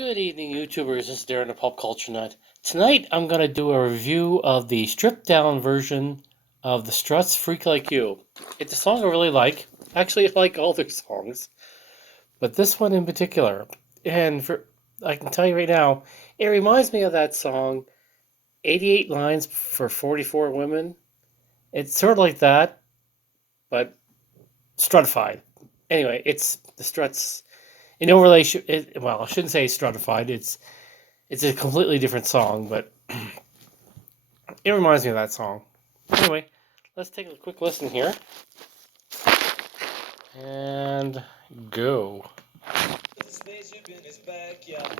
Good evening, YouTubers. This is Darren, the Pop Culture Nut. Tonight, I'm going to do a review of the stripped down version of the Struts Freak Like You. It's a song I really like. Actually, I like all their songs, but this one in particular. I can tell you right now, it reminds me of that song, 88 Lines for 44 Women. It's sort of like that, but strutified. Anyway, it's the Struts. In no relation, well, I shouldn't say strutified. It's a completely different song, but it reminds me of that song. Anyway, let's take a quick listen here and go. Spaceship in his backyard.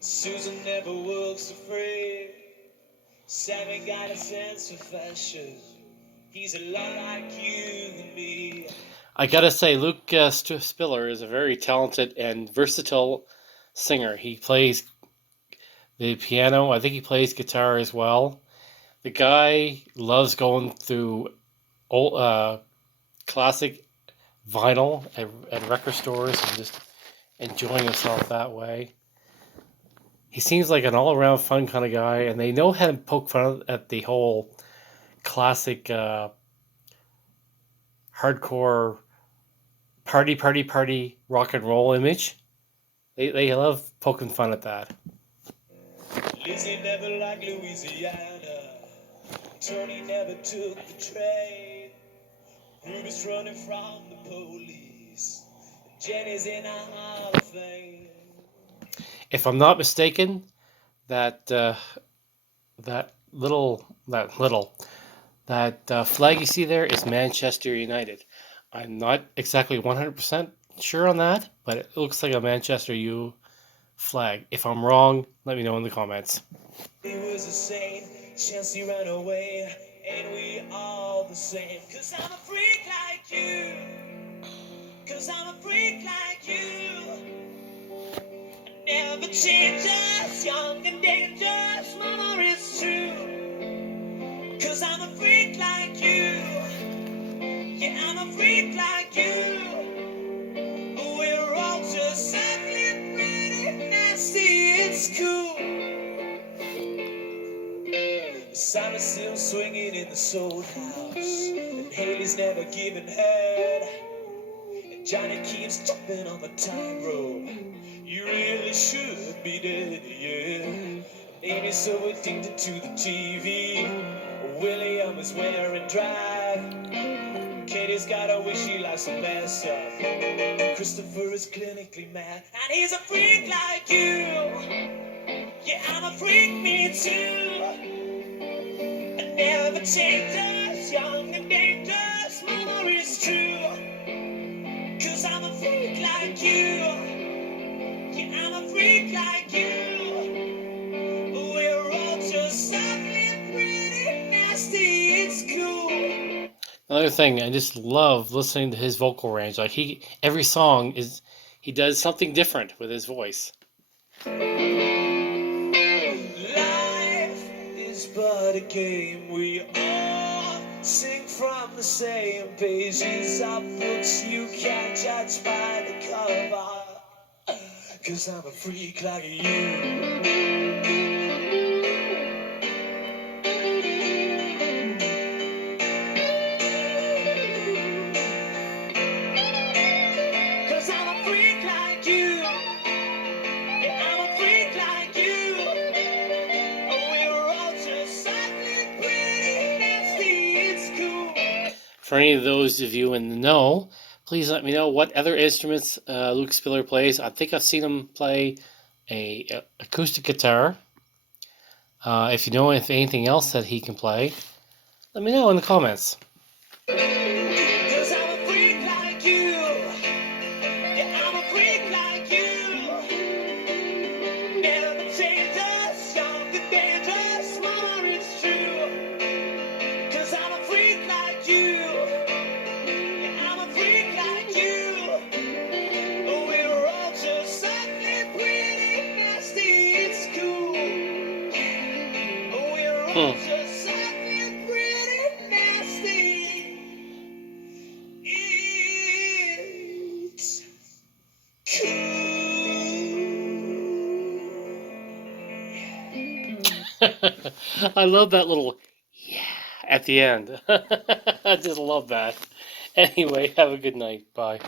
Susan never looks afraid. Sammy got a sense of fashion. He's a lot like you and me. I gotta say, Luke Spiller is a very talented and versatile singer. He plays the piano. I think he plays guitar as well. The guy loves going through old classic vinyl at record stores and just enjoying himself that way. He seems like an all-around fun kind of guy, and they know how to poke fun at the whole classic hardcore party rock and roll image. They love poking fun at that. Lizzie never liked Louisiana. Tony never took the train. Ruby's running from the police. Jenny's in a Hall of Fame. If I'm not mistaken, that that flag you see there is Manchester United. I'm not exactly 100% sure on that, but it looks like a Manchester U flag. If I'm wrong, let me know in the comments. He was a saint, Chelsea ran away, and we all the same. Cause I'm a freak like you. Cause I'm a freak like you. I never change us, young and dangerous, mama, it's true. Cause I'm a freak like you. Yeah, I'm a freak like you. We're all just ugly, pretty, nasty, it's cool. Simon's still swinging in the soul house, and Haley's never giving head, and Johnny keeps jumping on the tightrope. You really should be dead, yeah. Amy's so addicted to the TV. William is wearing drag. Katie's got a wish she likes to mess up. Christopher is clinically mad, and he's a freak like you. Yeah, I'm a freak, me too. Never change us, young and dangerous, mama, it's true. Cause I'm a freak like you. Yeah, I'm a freak like you. We're all just ugly, pretty, nasty, it's cool. Another thing, I just love listening to his vocal range. Like every song he does something different with his voice. But a game, we all sing from the same pages of books. You can't judge by the cover, cause I'm a freak like you. Cause I'm a freak like you. Yeah, I'm a freak like you. For any of those of you in the know, please let me know what other instruments Luke Spiller plays. I think I've seen him play a acoustic guitar. If you know if anything else that he can play, let me know in the comments. I love that little yeah at the end. I just love that. Anyway, have a good night. Bye.